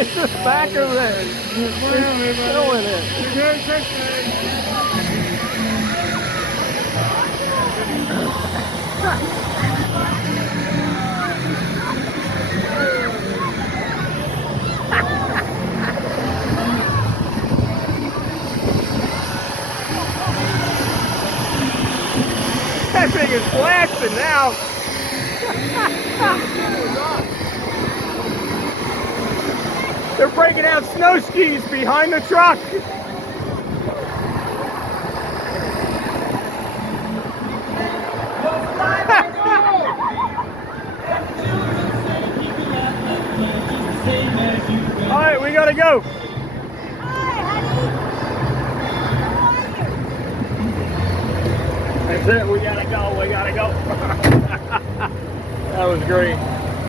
It's the back of it. It's killing it. That thing is blasting now. They're breaking out snow skis behind the truck. All right, we gotta go. That's it, we gotta go. That was great.